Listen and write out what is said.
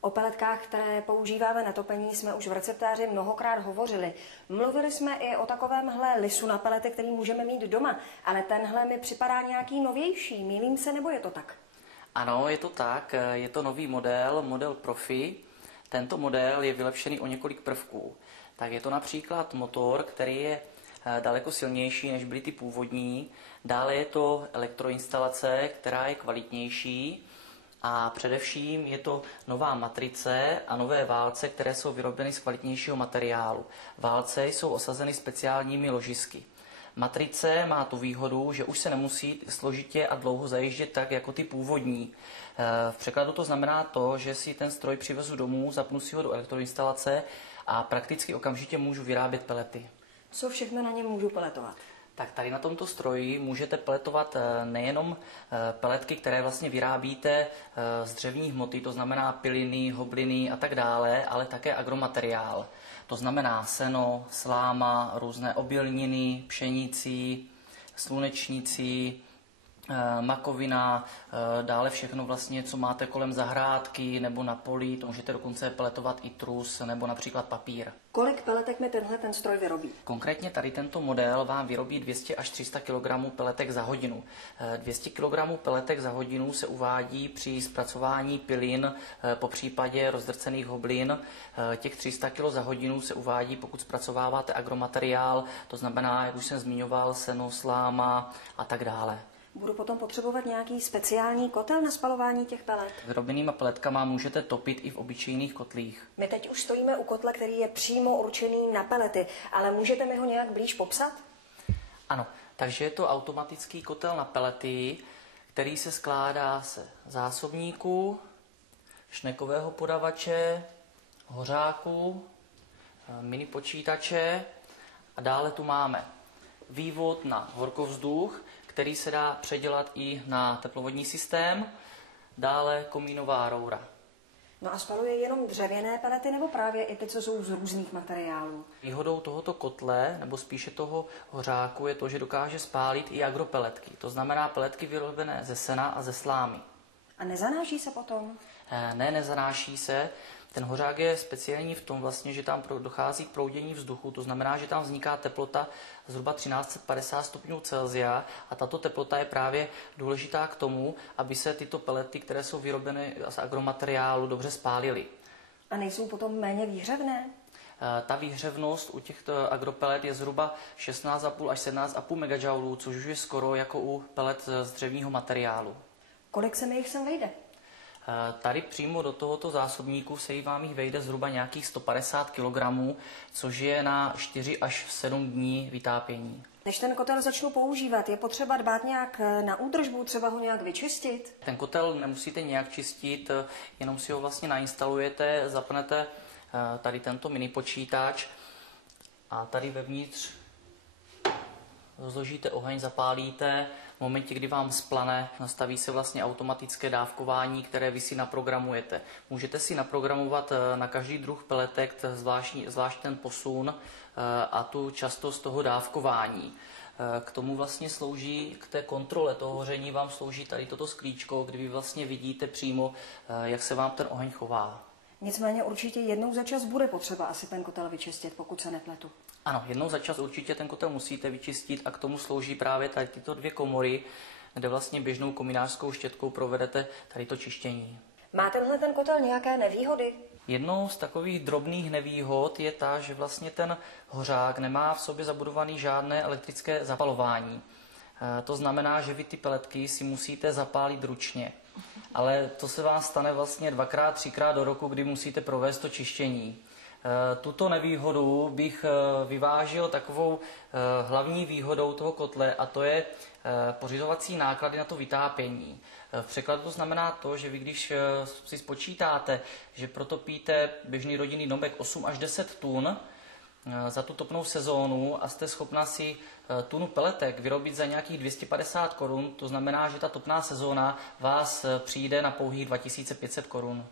O peletkách, které používáme na topení, jsme už v receptáři mnohokrát hovořili. Mluvili jsme i o takovémhle lisu na pelety, který můžeme mít doma, ale tenhle mi připadá nějaký novější. Mýlím se, nebo je to tak? Ano, je to tak. Je to nový model Profi. Tento model je vylepšený o několik prvků. Tak je to například motor, který je daleko silnější, než byly ty původní. Dále je to elektroinstalace, která je kvalitnější. A především je to nová matrice a nové válce, které jsou vyrobeny z kvalitnějšího materiálu. Válce jsou osazeny speciálními ložisky. Matrice má tu výhodu, že už se nemusí složitě a dlouho zajíždět tak, jako ty původní. V překladu to znamená to, že si ten stroj přivezu domů, zapnu si ho do elektroinstalace a prakticky okamžitě můžu vyrábět pelety. Co všechno na něm můžu peletovat? Tak tady na tomto stroji můžete peletovat nejenom peletky, které vlastně vyrábíte z dřevní hmoty, to znamená piliny, hobliny a tak dále, ale také agromateriál. To znamená seno, sláma, různé obilniny, pšenici, slunečnici, makovina, dále všechno vlastně, co máte kolem zahrádky nebo na poli, to můžete dokonce peletovat i trus nebo například papír. Kolik peletek mi ten stroj vyrobí? Konkrétně tady tento model vám vyrobí 200 až 300 kg peletek za hodinu. 200 kg peletek za hodinu se uvádí při zpracování pilin, po případě rozdrcených hoblin. Těch 300 kg za hodinu se uvádí, pokud zpracováváte agromateriál, to znamená, jak už jsem zmiňoval, seno, sláma a tak dále. Budu potom potřebovat nějaký speciální kotel na spalování těch pelet? Vyrobenýma peletkama můžete topit i v obyčejných kotlích. My teď už stojíme u kotle, který je přímo určený na pelety, ale můžete mi ho nějak blíž popsat? Ano, takže je to automatický kotel na pelety, který se skládá ze zásobníku, šnekového podavače, hořáku, mini počítače a dále tu máme vývod na horkovzduch, který se dá předělat i na teplovodní systém, dále komínová roura. No a spaluje jenom dřevěné pelety nebo právě i ty, co jsou z různých materiálů? Výhodou tohoto kotle, nebo spíše toho hořáku, je to, že dokáže spálit i agropeletky. To znamená peletky vyrobené ze sena a ze slámy. A nezanáší se potom? Ne, nezanáší se. Ten hořák je speciální v tom vlastně, že tam dochází k proudění vzduchu, to znamená, že tam vzniká teplota zhruba 1350 stupňů Celsia a tato teplota je právě důležitá k tomu, aby se tyto pelety, které jsou vyrobeny z agromateriálu, dobře spálily. A nejsou potom méně výhřevné? Ta výhřevnost u těchto agropelet je zhruba 16,5 až 17,5 MJ, což už je skoro jako u pelet z dřevního materiálu. Kolik se mi jich sem vejde? Tady přímo do tohoto zásobníku se vám jich vejde zhruba nějakých 150 kg, což je na 4 až 7 dní vytápění. Než ten kotel začnu používat, je potřeba dbát nějak na údržbu, třeba ho nějak vyčistit? Ten kotel nemusíte nějak čistit, jenom si ho vlastně nainstalujete, zapnete tady tento mini počítač a tady vevnitř rozložíte oheň, zapálíte. V momentě, kdy vám splane, nastaví se vlastně automatické dávkování, které vy si naprogramujete. Můžete si naprogramovat na každý druh peletek zvlášť ten posun a tu častost toho dávkování. K tomu vlastně slouží, k té kontrole toho hoření vám slouží tady toto sklíčko, kdy vy vlastně vidíte přímo, jak se vám ten oheň chová. Nicméně určitě jednou za čas bude potřeba asi ten kotel vyčistit, pokud se nepletu. Ano, jednou za čas určitě ten kotel musíte vyčistit a k tomu slouží právě tady tyto dvě komory, kde vlastně běžnou kominářskou štětkou provedete tady to čištění. Má ten kotel nějaké nevýhody? Jednou z takových drobných nevýhod je ta, že vlastně ten hořák nemá v sobě zabudovaný žádné elektrické zapalování. To znamená, že vy ty peletky si musíte zapálit ručně. Ale to se vám stane vlastně 2x, 3x do roku, kdy musíte provést to čištění. Tuto nevýhodu bych vyvážil takovou hlavní výhodou toho kotle a to je pořizovací náklady na to vytápění. V překladu to znamená to, že vy když si spočítáte, že protopíte běžný rodinný domek 8 až 10 tun za tu topnou sezónu a jste schopna si tunu peletek vyrobit za nějakých 250 korun, to znamená, že ta topná sezóna vás přijde na pouhých 2500 korun.